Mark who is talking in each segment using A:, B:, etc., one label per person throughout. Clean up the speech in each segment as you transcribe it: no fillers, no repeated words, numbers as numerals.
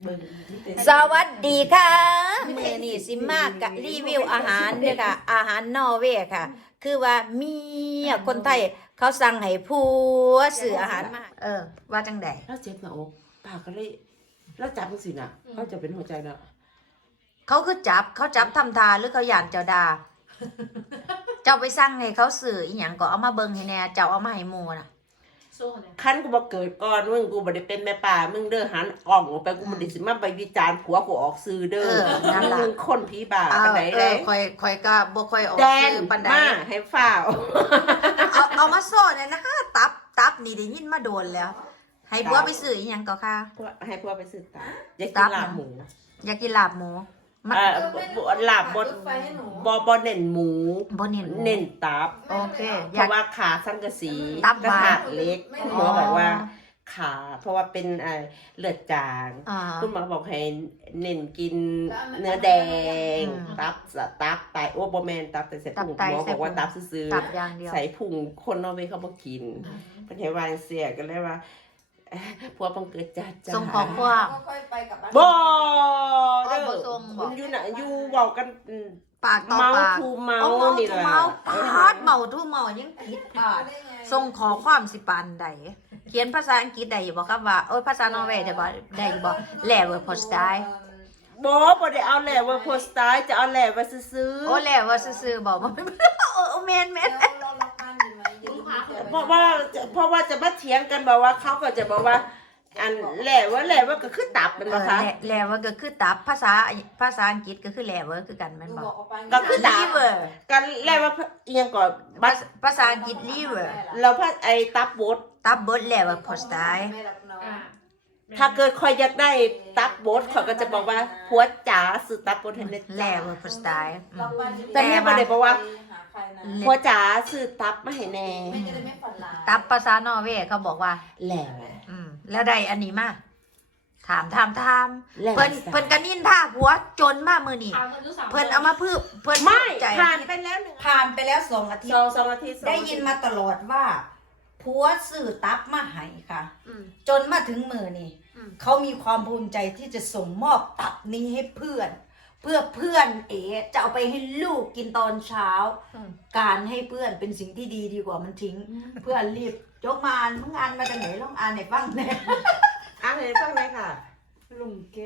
A: สวัสดีค่ะมื้อนี้สิมากะรีวิวอาหารเด้อค่ะอาหารนอร์เวย์ค่ะ คือว่ามีคนไทยเขาสั่งให้ผัวซื้ออาหารมาว่าจังได๋
B: แล้วเจ็บหน้าอกปากก็เลยแล้วจับมันสิน่ะเขาจะเป็นหัวใจแล้ว
A: เขาคือเขาจับทำทาหรือเขาย่านเจ้าด่าเจ้าไปสั่งให้เขาซื้ออีหยังก็เอามาเบิ่งให้แน่เจ้าเอามาให้หมู่น่ะ
B: คันกูบอกเกิดก่อนมึงกูบ่ได้เป็นแม่ป่ามึงเด้อหันอ่องออกไปกูบ่ได้สิมาไปวิจารณ์ผัวกูออกสื่อเด้อนั่นล่ะมึงคนผีบ้าปานใดเด้
A: ค่อยก็บ่ค่อยออก
B: แดน
A: ปานใด
B: มาให้ฟ้าว
A: เอามาโซ่เนี่ยนะตับนี่ได้ยินมาโดนแล้ว ให้ผัวไปซื้ออีหยังก็ค่ะ
B: ให้ผัวไปซื้อตาอยากกินลาบหมู
A: อยากกินลาบหมู
B: ลาบบดบ่เน้นหมู
A: บ่เน้นหมู
B: เน้นตับ
A: โอเค
B: เพราะว่าขาสังกะสี
A: ตับ
B: กระ
A: หวาน
B: หักเล็กหมอบอกว่าขาเพราะว่าเป็นเลือดจาง คุณหมอบอกให้เน้นกินเนื้อแดง ตับไตโอ้บแมนตับแต่ใส่พุงหมอบอกว่าตับซื้อ
A: ตับอย่างเดียว
B: ใส่พุงคนนอร์เวย์เขาบอกกินเป็นเหตุวายเสียกันเลยว่าพวกบังเกิดจ้าจ้า
A: ส่งของพวก
C: ค่อยไปกับบ้าน
B: บ่เด้
A: บ่ส่งบ่
B: มันอยู่น่ะอยู่เว้ากัน
A: ปากต่อ
B: เมา
A: ปาก
B: ทูเมา
A: เมา
B: นี่
A: ทู
B: แหละ
A: เมาพาดเมาทูเมายังผิดพลาดส่งขอความสิปานใดเขียนภาษาอังกฤษได้อยู่บ่ครับว่าภาษานอร์เวย์ได้บ่แลเวอร์พอสไตล์
B: บ่ได้เอาแหละว่าโพสต์ตายจะเอาแหละว่าซื้อ
A: โอ้แลว่าซื่อๆบ่โอ้แม่น
C: เราบ้านดีไหมยังพา
B: เพราะว่าจะมาเถียงกันบอกว่าเขาก็จะบอกว่า อันแหละว่าก็คือตับเป็นบ่คะ
A: แลว่าก็คือตับภาษาอังกฤษก็คือแลเวอร์คือกันแม่นบ่
B: ก็คือตับ
A: liver
B: กันแหละว่าอีหยังก่อนบัด
A: ภาษาอังกฤษ liver
B: แล้วพระไอ้ตับบด
A: ตับบดแลเวอร์พอสไตล์
B: ถ้าเกิดคอยอยากได้ตับบดเขาก็จะบอกว่าผัวจ๋าซื้อตับบดให้เน็ต
A: แลเวอร์พอสไตล์
B: แต่แม่บ่ได้บอกว่าผัวจ๋าซื้อตับมาให้แน่
A: ตับภาษานอร์เวย์เขาบอกว่า
B: แหละ
A: แล้วได้อันนี้มาถาม
B: แหละ
A: เพิ่นกันนินท่าผัวจนมามื้อนี้เพิ่นเอามาเพิ่น
B: ไม่
A: ใจ
B: ผ่านไปแล้วหนึ่ง
A: ผ่านไปแล้ว2 อาทิตย์
B: สองอาทิตย์
A: ได้ยินมาตลอดว่าผัวซื้อตับมาให้ค่ะ จนมาถึงมือนี่เขามีความภูมิใจที่จะส่งมอบตับนี้ให้เพื่อน เพื่อเพื่อนจะเอาไปให้ลูกกินตอนเช้า การให้เพื่อนเป็นสิ่งที่ดีกว่ามันทิ้ง เพื่อนรีบยกมาอ่านมึงอ่านมาจากไหนลองอ่านให้ฟังแหน่
B: อ่านให้ฟังเลยค่ะ
C: ลุงเก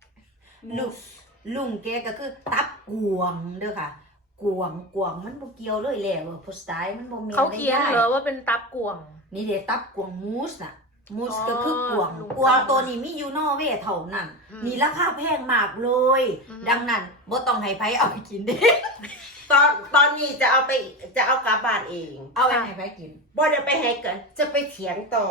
A: ลุงแกก็คือตับกวงเด้อค่ะ กวงมันบ่เกี่ยวเลยแหละว่าโพสต์ไตล์มันบ่แม่น
D: เขาเขียนเหรอว่าเป็นตับกวง
A: นี่เด้ตับกวงมูสน่ะมูส
D: อ๋อ
A: ก็คือกวง
D: ลุง
A: กวงตัวนี้มีอยู่นอร์เวย์เท่านั้นนี่ราคาแพงมากเลย ดังนั้นบ่ต้องให้ไผเอาไปกินเด้
B: ตอนนี้จะเอากลับบ้านเอง
A: เอาไปให้ไผกิน
B: บ่ได้ไปให้กันจะไปเถียงต่อ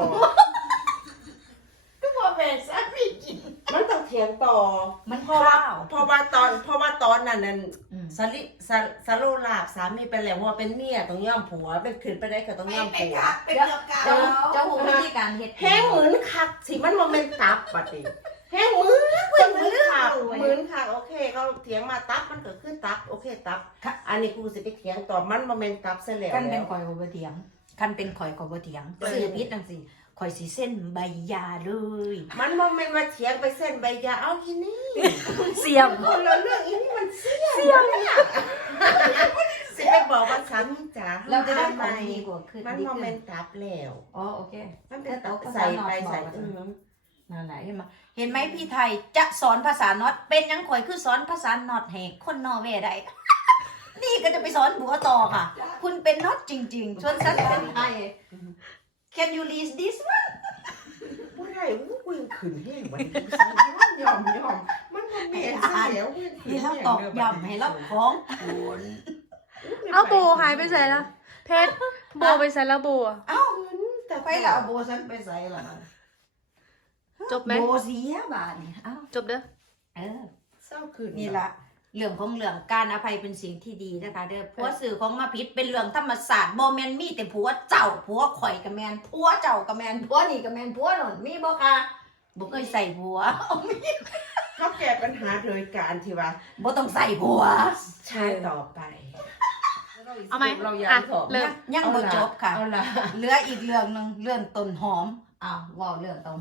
A: บ่แม่นซักมีกิน
B: มันต้องเถียงต่อ
A: มัน
B: เพราะว่า
A: ข้าว
B: เพราะว่าตอนนั้นสโลลาบสามีเป็นแล้วว่าเป็นเมียต้องย่อมผัวเป็นขืนไปได้ก็ต้องย่อมผัว
C: เป็นเรื่องการ
A: เจ้าหูวิธีการเฮ็ด
B: แห้งเหมือนคักสิมันบ่แม่นตับบัดนี้แห้งเหมือนคักเหมือนคักโอเคเขาเถียงมาตับมันก็คือตับโอเคตับอันนี้กูสิไปเถียงต่อมันบ่แม่นตับซะแล้ว
A: คันเป็นข่อยก็บ่เถียงคันเป็นข่อยก็บ่เถียงซื้อผิดจังซี่ข่อยสิเส้นใบยาเลย
B: มันบ่แม่นว่าเถียงไปเส้นใบยาเอาอีนี่
A: เสียม
B: คนละเรื่องอีนี่มันเสียเนี่ยสิไปบอกว่าสามีจ๋า
A: เราจะได้ข
B: ไห
A: องดีกว่าขึ้น
B: มัน
A: ดี
B: บ่
A: ขึ้
B: แม่
A: น
B: นตับแล้ว
A: อ๋อโอเค
B: มันเป็นตับ
A: ภาษา
B: ใส่
A: นอร์
B: ไป
A: บอก
B: ใส่
A: ว่านั่นแหละเห็นไหมพี่ไทยจะสอนภาษานอร์เป็นยังข่อยคือสอนภาษานอร์ให้คนนอร์เวย์ได้ นี่ก็จะไปสอนผัวต่อค่ะ คุณเป็นนอร์จริงๆชวนฉันเป็นไทย Can you read this one
B: บ่ได้กูยังขึ้นแห้งบัดนี้ยอมมันบ่แม่นซะแล้ว
A: นี่เราตอกย้ำให้เราของคุณ
D: เอาโบหายไปใส่แล้วเพชรโบไปใส่แล้วโบอะ
A: เอ้า
B: แต่
A: ไปละเอาโบฉันไปใส่ละ
D: จบไหม
A: โบเสียบาทนี่เอ้า
D: จบเด้อ
A: เออ
B: เศร้าขึ้น
A: นี่ละเรื่องของเรื่องการอภัยเป็นสิ่งที่ดีนะคะเด้อผัวสื่อของมาพิษเป็นเรื่องธรรมศาสตร์บ่แม่นมีแต่ผัวเจ้าผัวข่อยกับแมนผัวเจ้ากับแมนผัวนี่กับแมนผัวโน่นมีบ่คะบ่เคยใส่ผัว
B: เขาแก้ปัญหาโดยการที่ว่า
A: บ่ต้องใส่ผัว
B: ใช้ต่อไป
D: เอาไหม
B: เราอยา
D: อ่ะ
B: กถอด
D: เริ่ม
A: ยังบ่จบค่ะ
B: เอาละ
A: เหลืออีกเรื่องหนึงเรื่องต้นหอมอ้าวเว้าเรื่องต้นหอม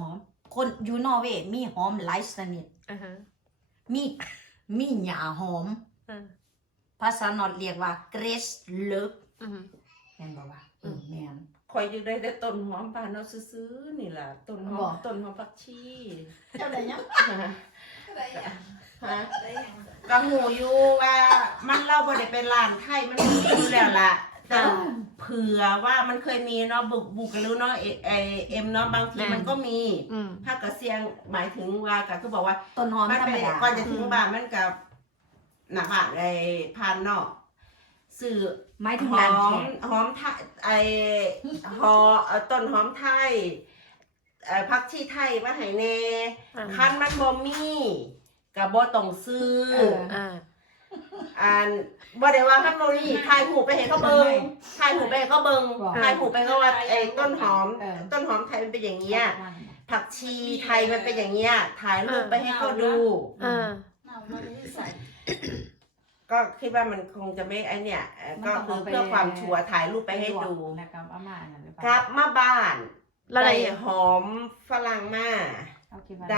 A: คนอยู่นอร์เวย์มีหอมหลายชนิด
D: อ่าฮะ
A: มีหญ้าหอม
D: อ่า
A: ภาษานอร์เรียกว่าเกรสเลิฟ
D: อืม
A: แม่นบ่ว่าแม่น
B: คอยอยู่ได้แต่ต้นหอมบ้านเราซื้อๆนี่ล่ะต้นหอ
A: บ่
B: มต้นหอมผักชี
A: เจ้าได้ยัง
C: ได้ยัง
B: ฮะ
C: ได้ยัง
B: ก็หูอยู่ว่ามันเราบ่ได้เป็นร้านไทยมันมีอยู่แล้วล่ะแต่เผื่อว่ามันเคยมีเนาะบุกกันรู้เนาะเอ็มเนาะบางทีมันก็มี
D: อืม
B: ถ้ากระเซียงหมายถึงว่าก็คือบอกว่า
A: ต้นหอม
B: มัน
A: ธรร
B: เป็
A: ม
B: น
A: ดา
B: ก่อนจะถึงบ้านมันกับหนักบ้านไอ้พานนอกสื่อ
A: หมายถึง
B: หอ
A: ร้าน
B: ม
A: แขก
B: หอมไทยไอ้หอต้นหอมไทยผักชีไทยมาให้แน่
D: อ่า
B: คันมันบ่มีก็บ่ต้องซื้อ
D: อ่า
B: อันบ่ได้ว่าคันบ่มีถ่ายหูปไปให้เขาเบิ่งถ่ายหูปไปให้เขาเบิ่งถ่ายหูปไปเขาว่าไอ้ต้นหอมต้นหอมไทยมันเป็นอย่างเงี้ยผักชีไทยมันเป็นอย่างเงี้ยถ่ายรูปไปให้เขาดู
D: อ่า
C: เอามันไม่ใส่
B: ก็คิดว่ามันคงจะไม่ไอเนี่ยก็คือเพื่อความชัวร์ถ่ายรูปไปให้ดู
A: นะครับอาม่านั่นหรือเป
B: ก
A: ล่า
B: ลับมาบ้าน
D: แล้วอะไร
B: ได้
D: อีก
B: หอมฝรั่งมา
A: เอาคิว่า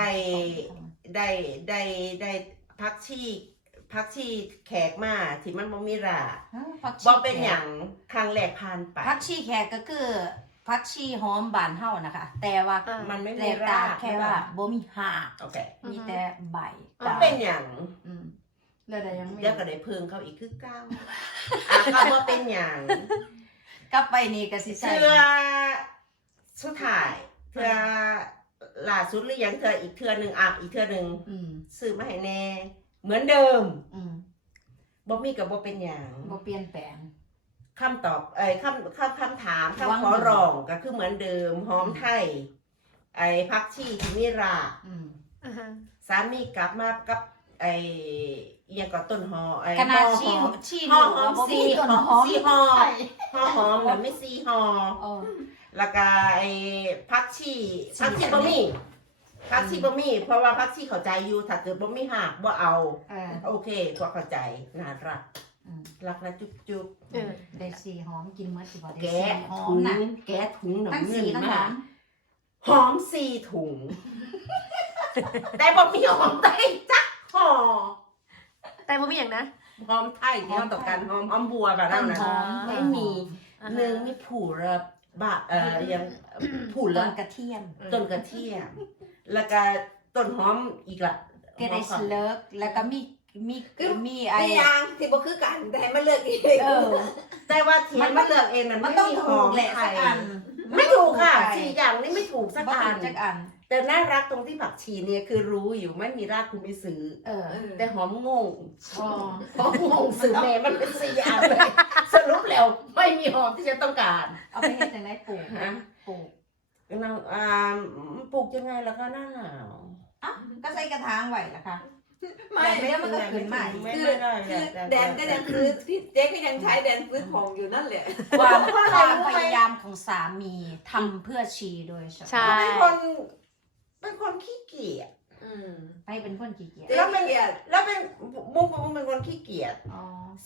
B: ได้พักชีแขกมาที่มันบ่มีรา
A: ผักชี
B: บ่เป็นอย่างครั้งแรกผ่านไป
A: ผักชีแขกก็คือผักชีหอมบานเฮานะคะ แต่ว่า
D: อ่า
B: มันไม่
A: แต
B: มี
A: ก
B: รา
A: ต่างแค่ว่าบ่มีหาก
B: โอเค
A: มีแต่ใบ
B: มันเป็นอย่าง
A: อืมแล้วได้ยังไม่
B: เดี๋ยวก็ได้เพิ่งเขาอีกคือเก้าก็บ่เป็นอย่าง
A: กลับไปนี่ก็สิใส่
B: เทือสุดท้ายเทือล่าสุดหรือยังเทืออีกเทือหนึ่งอีกเทือหนึ่ง
A: อืม
B: ซื้อมาให้แน่เหมือนเดิม
A: อืม
B: บ่มีกับบ่เป็นอย่าง
A: บ่เปลี่ยนแปลง
B: คำตอบคำถาม
A: หวัง
B: คำขอร้องก็คือเหมือนเดิมหอมไทย ไอ้พักชีที่มีรา
A: อืม
D: อ่าฮะ
B: สามีกลับมากับไอ้อิหยังก็ต้นหอไอ้
A: ขนาด
B: ห่อ
A: ชี
B: หอม
A: ชี
B: ห่อหอม
A: บ่
B: สี
A: มีต้นหอม
B: สีห่อ
A: ใช่
B: ห่อหอมแบบไม่สีห่อ
A: อ๋อ
B: แล้วก็ไอ้พักชี
A: ชี
B: พักชีบะหมี่พักชีบะหมี่เพราะว่าพักชีเข้าใจอยู่ถ้าเกิดบะหมี่หักบ่เอา โอเคก็เข้าใจน่ารัก
A: อืม
B: รักนะจุ๊บจุ๊บ
D: เออ
A: ได้สีหอมกินเมื่อสิบ่ได้
B: แกะ
A: สีหอ
B: ถุ
A: ม
B: ง
A: นะ
B: แกะถุงหนัง
A: ทั้ง
B: เงิ
A: สี
B: น
A: ทั้งห
B: มา
A: อม
B: หอม4 ถุง แต่บ่มีหอมไทยจักห่อ
D: แต่บ่มีอย่างนะ
B: หอมไทยที่เราต้องการหอมบัวแบบนั้นนะ
A: หอม
B: ไม่มี
D: อ่า
B: หนึ่งมีผูระบะยังผู
A: ต้
B: ระ
A: นกระเทียม
B: ต้นกระเทียมแล้วก็ต้นหอมอีกละ
A: เกรซเลิกแล้วก็มีไอ้
C: ตียางที่บ่คือกันแต่ให้มันเลือกอีก
A: เออ
B: แต่ว่าเทียนมาเลือกเองนั้น
A: มัน
B: ไม่
A: ต้อง
B: มีห
A: ถู
B: อก ม
A: แหละ
B: ไท
A: สัก
B: ย
A: อัน
B: ไม่ถูกค่ะ
A: ใจ
B: 4 อย่างนี้ไม่ถูกสัก
A: บ่
B: อั
A: ถู
B: น
A: กจักอัน
B: แต่น่ารักตรงที่ผักชีเนี่ยคือรู้อยู่ไม่มีรากคุณไม่ซื้อ
A: เออ
B: แต่หอมงง
A: อ๋อ
B: หอมงงซื้อแม่มันเป็น4 อย่างเลยสรุปแล้วไม่มีหอมที่ฉันต้องการ
A: เอาไปเฮ็ดจังได๋ปลูก
B: ฮะ
A: ปลูก
B: เราปลูกยังไงล่ะก็หน้าหนาว
A: อ่ะก็ใส่กระถางไว้ล่ะค่ะ
C: ไม่
A: เดี๋ยวมันก็ขึ้นมาอีก
C: คือแดนก็ยังซื้อพี่เจ๊ก็ยังใช้แดนซื้อของอยู่นั่นแหละ
A: ความพยายามของสามีทำเพื่อชีโดยเฉ
D: ใช่
A: พาะ
B: เป็นคนขี้เกียจ
A: ไปเป็นคนขี้เกียจ
C: เจ๊ขี้เกียจ
B: แล้วเป็นมุกเป็นคนขี้เกียจ
A: อ๋อ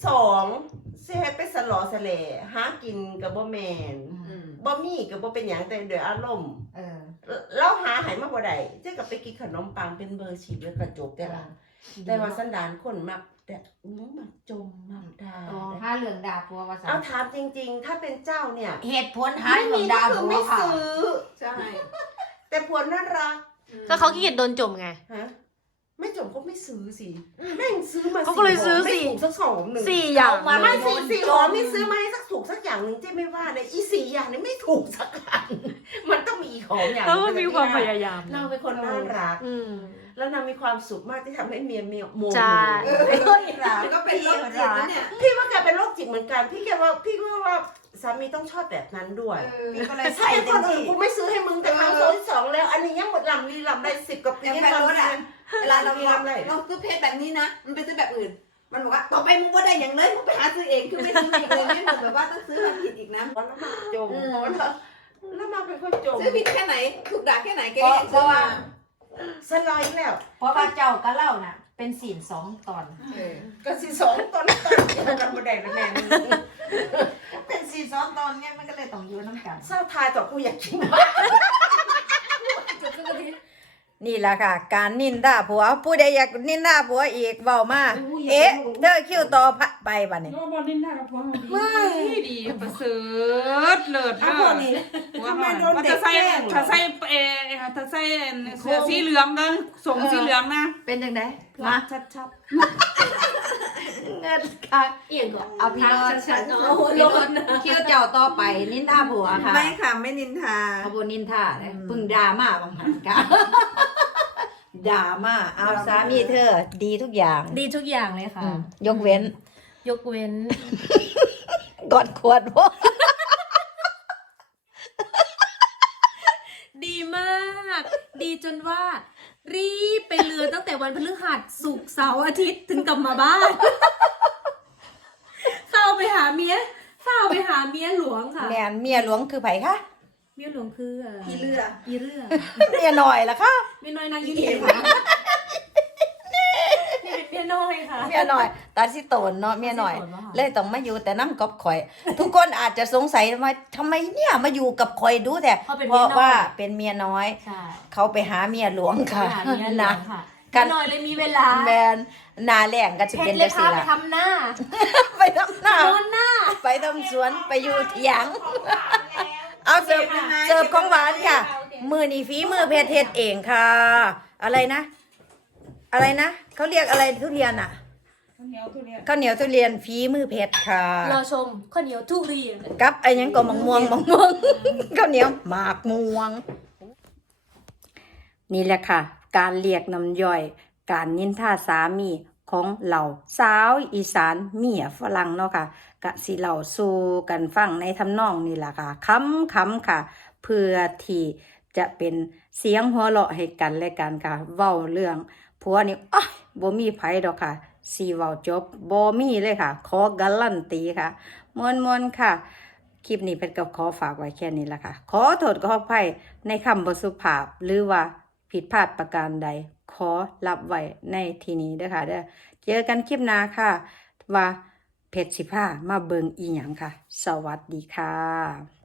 B: 2สิให้ไปสลอสะเลหากินกับบ่แมน บ่มีกับบ่เป็นหยังแต่เดืออารมณ์
A: เออ
B: เราหาใหายมาบ่ได้เจ๊ก็ไปกินขนมปังเป็นเบอร์ชีพแล้วก็จบได้ละแต่ว่าสันดานคนมักแต่มักจมมักด่า
A: อ๋อห้าเหลืองดาพัวว่าซั่
B: เอา
A: น
B: ถามจริงๆ ถ้าเป็นเจ้าเนี่ย
A: เหตุผลหาเหลืองดา
B: ก็คือ
A: พัว
B: ไม่
A: ค่ะ
B: ซื้อ
C: ใช่
B: แต่ผัวน่ารัก
D: ก็เขาขี้เกียจโดนจมไง
B: ฮะไม่จมก็ไม่ซื้อสิแม่งซื้อมา
D: เขาก็เลยซื้อ
B: ไม่
D: สี่
B: ถูกสัก2
D: 4 อย่าง
A: เอามา
B: ไม่สี่หอมนี่ซื้อมาให้สักถูกสักอย่างหนึ่งเจ๊ไม่ว่าเลยอี4 อย่างนี่ไม่ถูกสักอันมันต้องมีอีกหอมอย่าง
D: เขาก็มีความพยายาม
B: เราเป็นคนน่ารัก
D: อืม
B: แล้วนางมีความสุขมากที่ทำให้เมียโมโห
D: ใช่
C: มันก็เป็นโรคจิตนะเนี่ย
B: พี่ว่าแกเป็นโรคจิตเหมือนกัน พี่ก็ว่าสามีต้องชอบแบบนั้นด้วย
A: พี่ก็เลย
B: ใช่
A: ใส่
B: ค
A: เต็ม
B: นอื่น
A: ที่
B: กูไม่ซื้อให้มึงแต่ครั้งที่สองแล้ว อันนี้ยังหมดลำลีลำได้10 กว่าปี
C: ยัง
B: ที่
C: แค่
B: ทำ
C: รถอ่ะ เวลาเรา
B: ลำเลย
C: เราซื้อเพชรแบบนี้นะ มันไปซื้อแบบอื่น มันบอกว่าต่อไปมึงว่าได้อย่างเลยมึงไปหาซื้อเองคือไม่ซื้ออีกเลยไม่เหมือนแบบว่าต้องซื้อมาผิดอีกนะ
B: เพราะแล้วมาจมเพราะแล้วมาเป็นคนจม
C: ซื้อผิดแค่ไหนถูกด่าแค่ไหนแก
A: เพราะ
C: ยัง
A: เพ
C: ซื้อ
A: ราะว่า
C: มา
B: สลอยแล้ว
A: เพราะว่าเจ้าก็เล่าน่ะ เป็นศีล2 ตอน
B: ก็สิ2 ตอนเดียวกันบ่ได้แล้วแม่
A: เป็นศีล2 ตอนไงมันก็เลยต้องอยู่น้ำกัน
B: เศร้าทายต่อกูอยากกินบ้า
A: นี่แหละค่ะ การนินทาผัวผู้ใดอยากนินทาผัวอีกเว้ามาเอ๊ะเด้อคิวต่อไปบัดนี้
E: ก็บอลนินทากับพวกมันดีประเสริฐเลิศ
C: เอาพวกนี้
E: ว่ามันจะใส่ถ้าใส่ถ้าใส่เสื้อสีเหลืองนะส่งสีเหลืองนะ
A: เป็นจังได๋
E: มา
A: มา
E: ชัด
A: เงินค่ะ
D: เอียงก่อน
A: เอาพี่รอด
D: ชัดๆเนาะ
A: พี่รอดคิวเจ้าต่อไปนินทาผัวค่ะ
C: ไม่ค่ะไม่นินทา
A: เขาบ่นินทาเด้เพิ่งดราม่าบางหันค่ะดราม่าเอาสามีเธอดีทุกอย่าง
D: ดีทุกอย่างเลยค่ะ
A: ยกเว้น
D: ยกเว้น
A: กอดขวดบ่
D: ดีมาก ดีจนว่า รีบไปเรือตั้งแต่วันพฤหัสศุกร์เสาร์อาทิตย์ถึงกลับมาบ้านเข้าไปหาเมียหลวงค่ะ
A: แม่นเมียหลวงคือไผคะ
D: เมียหลวงคือ
C: อีเรือ
D: อีเรือ
A: เมียน้อยล่ะค่ะ
D: เมียน้อยนางอีเดียค่ะนี่เป็นเมียน้อยค่ะ
A: เมียน้อยตาสิโตนเนาะเมียน้อย
D: ตาสิโตนบ่คะ
A: เลยต้องมาอยู่แต่น้ำกับข่อย ทุกคนอาจจะสงสัยว่าทำไมเนี่ยมาอยู่กับข่อยดูแต่
D: เพราะเป็น
A: เพ
D: เมีย
A: ราะ
D: น้อย
A: ว่าเป็นเมียน้อย
D: ใช่
A: เขาไปหาเมียหลวง
D: ไป
A: ค่ะ
D: หาเมียหลว
A: นะ
D: งค่ะ
A: กั
D: กัน นหน่อยเลยมีเวลา
A: แมนนาแหลงก็จะ
D: เพ
A: เป็
D: ช
A: น
D: รเล
A: จั
D: ย
A: ง
D: พา
A: ซี่
D: ไป
A: ล่ะ
D: ทำหน้า
A: ไปทำหน้า
D: นอนหน้า
A: ไปทำสวนไปอยู่เถียง เอาเสิร์ฟของหวานค่ะ มือนี่ฝีมือเพชรเฮ็ดเองค่ะ อะไรนะเขาเรียกอะไรทุเรียนอ่ะ
E: ๆข้าวเหนียวทุเรียน
A: ข้าวเหนียวทุเรียนฝีมือเพชรค่ะ
D: รอชมข้าวเหนียวทุเรียน
A: กับไอ้หยังก็มะม่วง ข้าวเหนียวหมากม่วง นี่แหละค่ะ การเรียกน้ำย่อย การนินทาสามีของเราสาวอีสานเมียฝรั่งเนาะค่ะกะสิเล่าสู่กันฟังในทำนองนี่แหละค่ะคำค่ะ เพื่อที่จะเป็นเสียงหัวเราะให้กันและกันค่ะ เว้าเรื่องผัวนี่อ้ายบ่มีไผดอกค่ะสิเว้าจบบ่มีเลยค่ะ ขอการันตีค่ะมวนๆค่ะ คลิปนี้เพชรก็ขอฝากไว้แค่นี้ละค่ะ ขอโทษขออภัยในคำบ่สุภาพหรือว่าผิดพลาดประการใด ขอรับไว้ในที่นี้เด้อค่ะเด้อเจอกันคลิปหน้าค่ะ ว่าเพชรสิพามาเบิงอีหยังค่ะ สวัสดีค่ะ